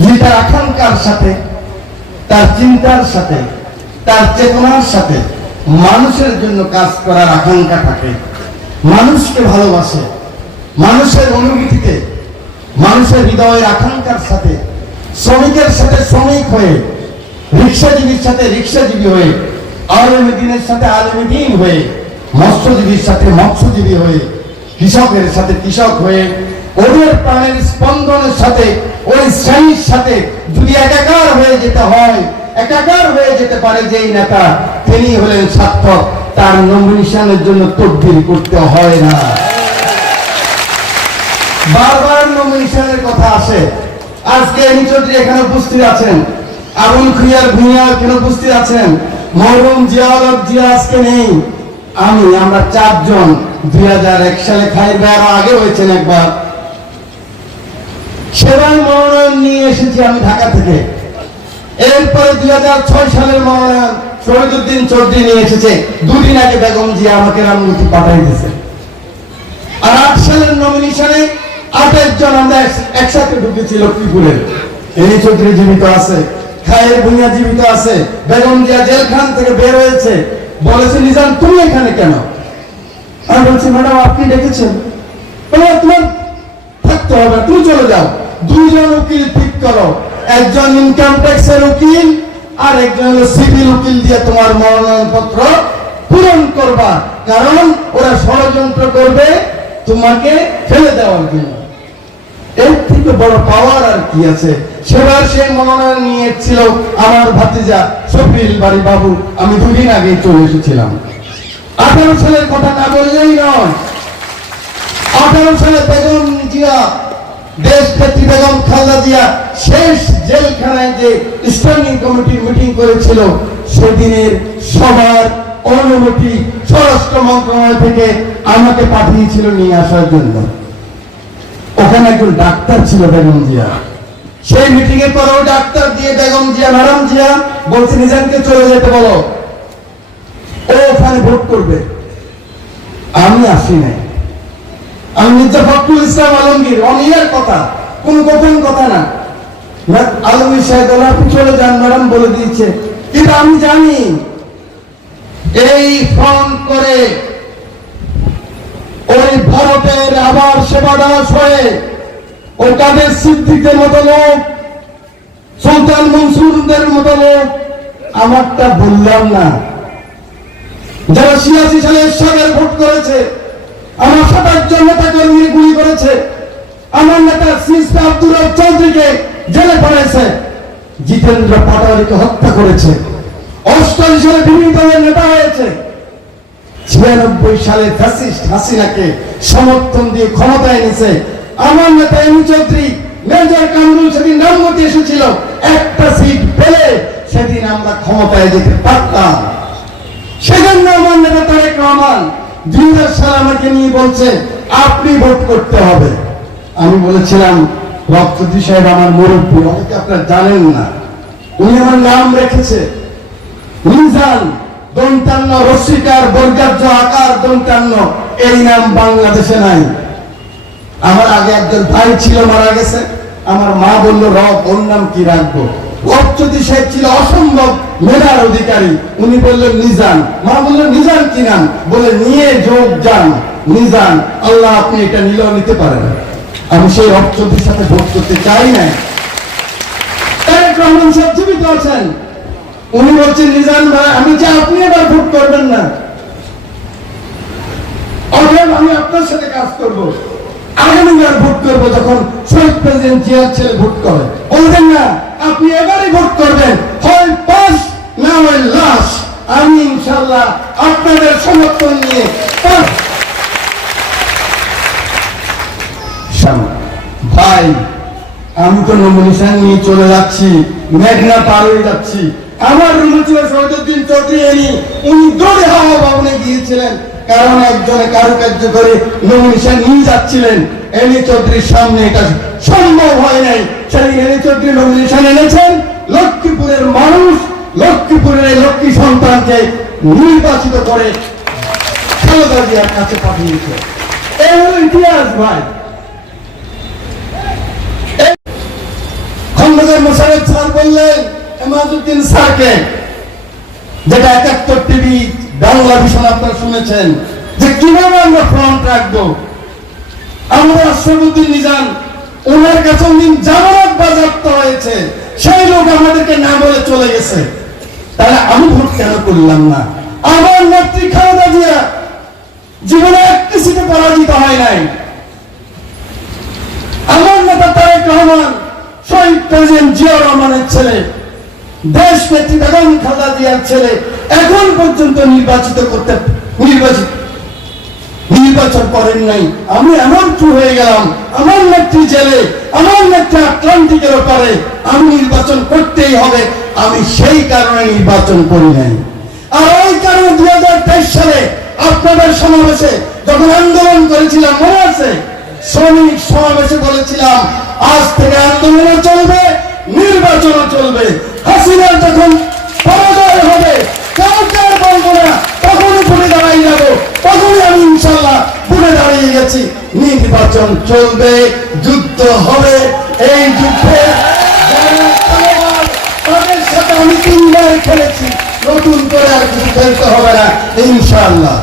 যে তার আকাঙ্ক্ষার সাথে, তার চিন্তার সাথে, তার চেতনার সাথে মানুষের জন্য কাজ করার আকাঙ্ক্ষা থাকে। মানুষকে ভালোবাসে, মানুষের অনুভূতিতে, মানুষের হৃদয়ের আকাঙ্ক্ষার সাথে, শ্রমিকের সাথে শ্রমিক হয়ে, রিক্সাজীবীর সাথে রিক্সাজীবী হয়ে আলমী দিনের সাথে আলমী দিন হয়ে, মৎস্যজীবীর সাথে মৎস্যজীবী হয়ে, কৃষকের সাথে কৃষক হয়ে ওদের প্রাণের স্পন্দনের সাথে, ওই শ্রেণির সাথে যদি একাকার হয়ে যেতে হয় একাকার হয়ে যেতে পারে যেই নেতা, তিনি হলেন সার্থক। তার নমিনেশনের জন্য তদবির করতে হয় না। বারবার নমিনেশনের কথা আসে। আজকে এনি এখানে উপস্থিত আছেন। আবুল খুইয়ার এখানে উপস্থিত আছেন? মরহুম জিয়াউল জিয়া আজকে নেই। আমি, আমরা চারজন। দুই হাজার এক সালে ভাই আগে হয়েছেন একবার। সেবার মনোনয়ন নিয়ে এসেছি আমি ঢাকা থেকে। এরপরে দুই হাজার ছয় সালের মনোনয়ন শহীদুদ্দিন চৌধুরী নিয়ে এসেছে। দুদিন আগে বেগম জিয়া আমাকে রামমূর্তি পাঠাই দিয়েছে। আর আট সালের নমিনেশনে আঠাশ জন আমরা একসাথে ঢুকেছি লক্ষ্মীপুরের। এই চৌধুরী জীবিত আছে, খায়ের ভুইয়া জীবিত আছে, বেগম জিয়া জেলখান থেকে বের হয়েছে। বলেছে, নিজাম, তুমি এখানে কেন? আমি বলছি, ম্যাডাম, আপনি ডেকেছেন। তোমার থাকতে হবে, তুমি চলে যাও। দুইজন উকিল ঠিক করো। একজন ইনকাম ট্যাক্সের উকিল আর একজন সিভিল উকিল দিয়ে তোমার মনোনয়ন পত্র পূরণ করবা। কারণ ওরা ষড়যন্ত্র করবে, তোমাকে ফেলে দেওয়ার জন্য। এর থেকে বড় পাওয়ার আর কি আছে? সেবার সে মনোনয়ন নিয়েছিল আমার ভাতিজা শফিল বাড়ি বাবু। আমি দুদিন আগে চলে এসেছিলাম। আঠারো সালের কথা না বললেই নয়। আঠারো সালে বেগম জিয়া বেগম শেষ যে কমিটির মিটিং করেছিল সবার অনুমতি থেকে আমাকে পাঠিয়েছিল নিয়ে আসার জন্য। ওখানে একজন ডাক্তার ছিল বেগম জিয়া। সেই মিটিং এর পরেও ডাক্তার দিয়ে বেগম জিয়া, ম্যাডাম জিয়া বলছে, নিজামকে চলে যেতে বলো। ও ওখানে ভোট করবে। আমি আসি নাই। আমি ফখরুল ইসলাম আলমগীর, অনিয়ার কথা, কোন কথা না। আলমগীর সাহেব চলে যান, ম্যাডাম বলে দিয়েছে। কিন্তু আমি জানি। এই ফোন করে ওই ভারতের আবার সেবা দাস হয়ে ও কাদের সিদ্দিকের মতো লোক, সুলতান মনসুরদের মতো লোক, আমারটা বললাম না। যারা ছিয়াশি সালে এরশাদের ভোট করেছে আমার সাতাশ জন নেতা কর্মী গুলি করেছে। আমার নেতা সিস্তা আব্দুর চৌধুরীকে জেলে পড়েছে জিতেন্দ্র পাটোয়ারিকে হত্যা করেছে। অষ্টআশি সালে বিভিন্ন দলের নেতা হয়েছে। ছিয়ানব্বই সালে ফ্যাসিস্ট হাসিনাকে সমর্থন দিয়ে ক্ষমতায় এনেছে। আমার নেতা এমি চৌধুরী, মেজর কামরুল সেদিন রামগতি এসেছিল। একটা সিট পেলে সেদিন আমরা ক্ষমতায় যেতে পারতাম সেজন্য আমার নেতা তারেক হাজার সাল আমাকে নিয়ে বলছে, আপনি ভোট করতে হবে। আমি বলেছিলাম রক্তজি সাহেব আমার মুরব্বী, অনেকে আপনারা জানেন না। উনি আমার নাম রেখেছে। মিজান দন্তান্ন বর্গার্য আকার দন্তান্ন, এই নাম বাংলাদেশে নাই। আমার আগে একজন ভাই ছিল, মারা গেছে। আমার মা বলল, রব, ওর নাম কি রাখব? অর্চতি সাহেব ছিল অসম্ভব, মেধার অধিকারী, উনি বললেন, নিজান। মা বলল নিজান কি বলে, নিয়ে যোগ যান। নিজান, আল্লাহ আপনি এটা নিলেও নিতে পারেন। আমি সেই অর্চতির সাথে ভোট করতে চাই না তারেক রহমান সাহেব জীবিত আছেন। উনি বলছেন, নিজান ভাই, আমি চাই আপনি এবার ভোট করবেন না, অতএব আমি আপনার সাথে কাজ করব। আগামীবার ভোট করব যখন শহীদ প্রেসিডেন্ট জিয়ার ছেলে ভোট করে। বলবেন না আপনি এবারই ভোট করবেন। হয় পাস, না হয় লাশ। আমি ইনশাল্লাহ আপনাদের সমর্থন নিয়ে ভাই, আমি তো নিয়ে চলে যাচ্ছি। মেঘনা পার হয়ে যাচ্ছি। আমার রুমে ছিল সৈয়দুদ্দিন চৌধুরী উনি হাওয়া ভবনে গিয়েছিলেন। কারণ একজনে কারুকার্য করে নমিনেশন নিয়ে যাচ্ছিলেন। এনি চৌধুরীর সামনে এটা সম্ভব হয় নাই। লক্ষ্মীপুরের মানুষ, লক্ষ্মীপুরের এই লক্ষ্মী সন্তানকে নির্বাচিত করে কাছে পাঠিয়েছে। ইতিহাস ভাই। শুনেছেন, যে আমরা ফ্রন্ট রাখব? আমরা আশরাফুদ্দিন নিজান ওনার কাছে দিন জামানত বাজেয়াপ্ত হয়েছে। সেই লোক আমাদেরকে না বলে চলে গেছে। তাহলে আমি ভোট কেন করলাম না? আমার নেত্রী খালেদা জিয়া জীবনে একটি সিটে পরাজিত হয় নাই। আমার নেতা তারেক রহমান, শহীদ প্রেসিডেন্ট জিয়া রহমানের ছেলে, দেশ নেত্রী বেগম খালেদা জিয়ার ছেলে, এখন পর্যন্ত নির্বাচিত করতে নির্বাচিত নির্বাচন করেন নাই। আমি এমন ট্রু হয়ে গেলাম, আমার নেত্রী জেলে, আমার নেত্রী আটলান্টিকের ওপারে। আমি নির্বাচন করতেই হবে, আমি সেই কারণে নির্বাচন করি নাই। আর ওই কারণে দু হাজার তেইশ সালে আপনাদের সমাবেশে যখন আন্দোলন করেছিলাম, মনে আছে? শ্রমিক সমাবেশে বলেছিলাম, আজ থেকে আন্দোলনও চলবে, নির্বাচনও চলবে। হাসিনা যখন গেছি, নির্বাচন চলবে, যুদ্ধ হবে, এই যুদ্ধে তাদের সাথে আমি তিনবার খেলেছি। নতুন করে আর কিছু খেলতে হবে না ইনশাল্লাহ